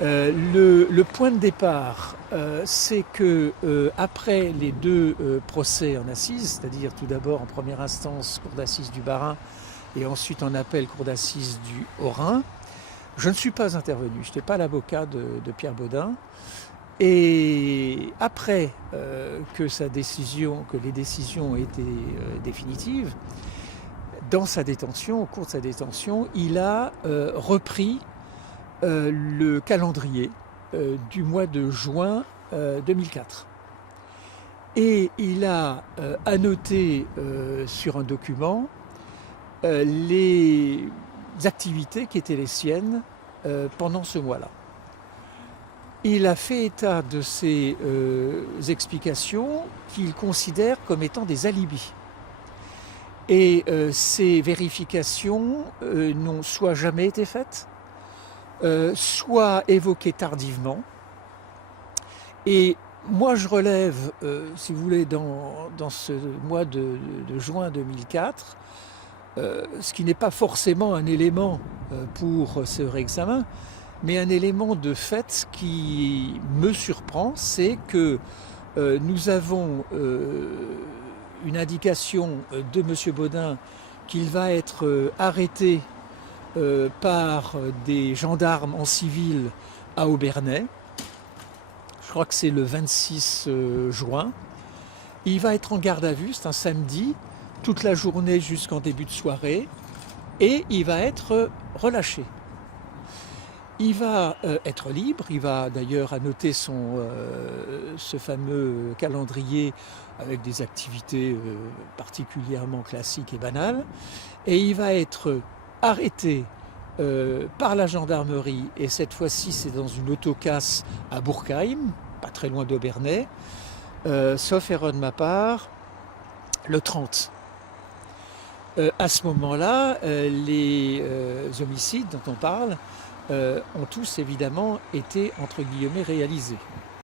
Le point de départ, c'est que après les deux procès en assises, c'est-à-dire tout d'abord en première instance cour d'assises du Bas-Rhin et ensuite en appel cour d'assises du Haut-Rhin, je ne suis pas intervenu, je n'étais pas l'avocat de Pierre Baudin. Et après que les décisions ont été définitives, dans sa détention, au cours de sa détention, il a repris le calendrier du mois de juin 2004. Et il a annoté sur un document les activités qui étaient les siennes pendant ce mois-là. Il a fait état de ces explications qu'il considère comme étant des alibis. Et ces vérifications n'ont soit jamais été faites, soit évoquées tardivement. Et moi je relève, si vous voulez, dans ce mois de juin 2004, ce qui n'est pas forcément un élément pour ce réexamen, mais un élément de fait qui me surprend, c'est que nous avons une indication de M. Baudin qu'il va être arrêté par des gendarmes en civil à Obernai. Je crois que c'est le 26 juin. Il va être en garde à vue, c'est un samedi, toute la journée jusqu'en début de soirée, et il va être relâché. Il va être libre, il va d'ailleurs annoter ce fameux calendrier avec des activités particulièrement classiques et banales, et il va être arrêté par la gendarmerie, et cette fois-ci c'est dans une autocasse à Bourkheim, pas très loin d'Obernai, sauf erreur de ma part, le 30. À ce moment-là, les homicides dont on parle ont tous évidemment été entre guillemets réalisés.